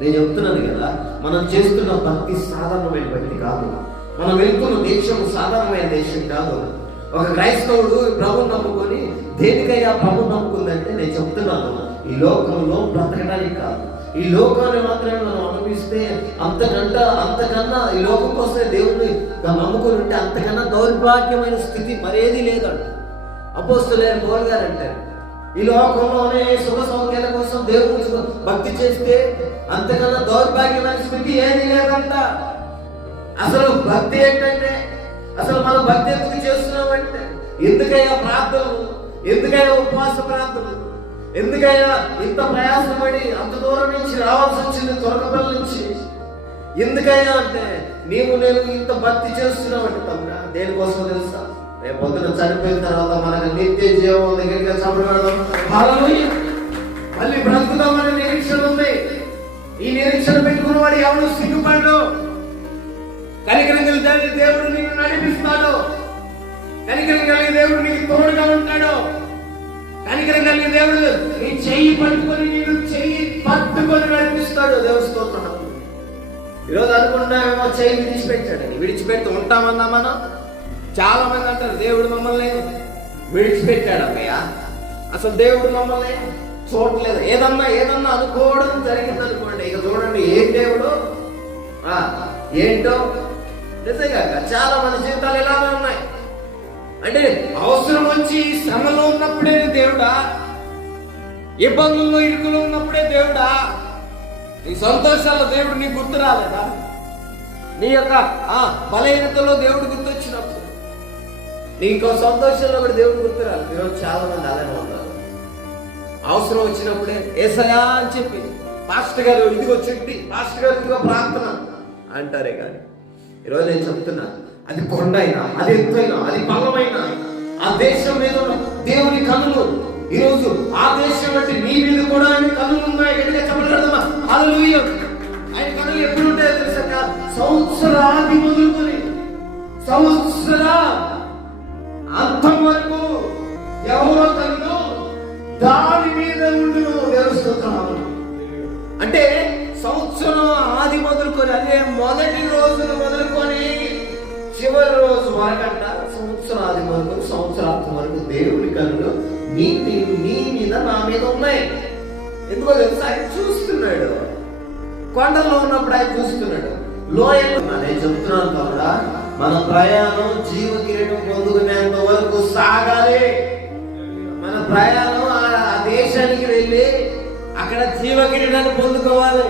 నేను చెప్తున్నాను కదా, మనం చేస్తున్న భక్తి సాధారణమైన భక్తి కాదు. మనం వెళ్తున్న దేశం సాధారణమైన దేశం కాదు. ఒక క్రైస్తవుడు ప్రభుని నమ్ముకొని దేనికయ్యా ప్రభుని నమ్ముకుందంటే, నేను చెప్తున్నాను, ఈ లోకంలో బ్రతకడానికి కాదు. ఈ లోకాన్ని మాత్రమే మనం అనుభవిస్తే అంతకన్నా ఈ లోకం కోసమే దేవుడిని నమ్ముకుని ఉంటే అంతకన్నా దౌర్భాగ్యమైన స్థితి మరేది లేదంట అపోస్తలుడైన పౌలు గారు అంటారు. ఈ లోకంలోనే సుఖ సౌఖ్యాల కోసం దేవుడి భక్తి చేస్తే అంతకన్నా దౌర్భాగ్యమైన స్థితి ఏది లేదంట. అసలు భక్తి ఏంటంటే, అసలు మనం భక్తి ఎందుకు చేస్తున్నామంటే, ఎందుకయ్యా ప్రార్థనలు, ఎందుకయ్యా ఉపవాస ప్రార్థనలు, ఎందుకయ్యా ఇంత ప్రయాసపడి అంత దూరం నుంచి రావాల్సి వచ్చింది తొరకపల్లి నుంచి, ఎందుకయ్యా అంటే నేను ఇంత భక్తి చేస్తున్నామంటే తమ్ముడా దేనికోసం తెలుసా? రేపు పొద్దున చనిపోయిన తర్వాత మనకు నిత్య జీవం దగ్గరగా చంపడం, మళ్ళీ బ్రతుకుతామనే నిరీక్షణ ఉంది. ఈ నిరీక్షణ పెట్టుకున్న వాడు ఎవరు సిగ్గుపడడు. కనికరం కలిగిన దేవుడు నీకు నడిపిస్తాడు. కనికరం కలిగిన దేవుడు నీకు తోడుగా ఉంటాడు. కనికరం కలిగిన దేవుడు నీ చెయ్యి పట్టుకొని నీకు చెయ్యి పట్టుకొని నడిపిస్తాడు. దేవుడు స్తోత్రం. ఈరోజు అనుకుంటామేమో చెయ్యి విడిచిపెట్టాడని. విడిచిపెట్టి ఉంటామన్నా మనం. చాలా మంది అంటారు దేవుడు మమ్మల్ని విడిచిపెట్టాడు అమ్మయ్య. అసలు దేవుడు మమ్మల్ని చూడలేదు. ఏదన్నా అనుకోవడం జరిగింది అనుకోండి, ఇక చూడండి ఏం దేవుడు ఏంటో. నిజంగా చాలా మంది జీవితాలు ఇలాగే ఉన్నాయి. అంటే అవసరం వచ్చి శ్రమలో ఉన్నప్పుడే దేవుడా, ఇబ్బందుల్లో ఇరుకులో ఉన్నప్పుడే దేవుడా, నీ సంతోషాల్లో దేవుడు నీకు గుర్తు రాలేదా? నీ యొక్క బలహీనతలో దేవుడు గుర్తొచ్చినప్పుడు నీకు సంతోషంలో కూడా దేవుడు గుర్తు రాలేదు. ఈరోజు చాలా మంది అలానే ఉన్నారు. అవసరం వచ్చినప్పుడే ఏసయా అని చెప్పి పాస్టర్ గారు ఇదిగో చెట్టి, పాస్టర్ గారు ఇదిగో ప్రార్థన అంటారే కానీ, ఈరోజు నేను చెప్తున్నా, అది కొండ అయినా, అది ఎత్తైనా, అది బలమైనా, ఆ దేశం మీద దేవుని కన్నులు ఈరోజు ఆ దేశం అంటే నీ మీద కూడా ఆయన కన్నులు ఉన్నాయి. గట్టిగా చెప్పగలమా? హల్లెలూయా. ఆయన కన్నులు ఎప్పుడు ఉంటాయో తెలుసా? సంవత్సరాది మొదలుకొని సంవత్సర అంతం వరకు ఎవరో కన్ను దాని మీద ఉండును. తెలుస్తున్నాము అంటే సంవత్సరం ఆది మొదలుకొని, అదే మొదటి రోజును మొదలుకొని చివరి రోజు వరకంట, సంవత్సరాది మొదలుకొని సంవత్సరాంతం వరకు దేవుడి కన్నులు నీ మీద నా మీద ఉన్నాయి. ఎందుకో తెలుసా? ఆయన చూస్తున్నాడు. కొండల్లో ఉన్నప్పుడు ఆయన చూస్తున్నాడు. లోయలో నేను చెప్తున్నాను కదా, మన ప్రయాణం జీవ కిరీటం పొందుకునేంత వరకు సాగాలి. మన ప్రయాణం ఆ దేశానికి వెళ్ళి అక్కడ జీవ కిరీటాన్ని పొందుకోవాలి.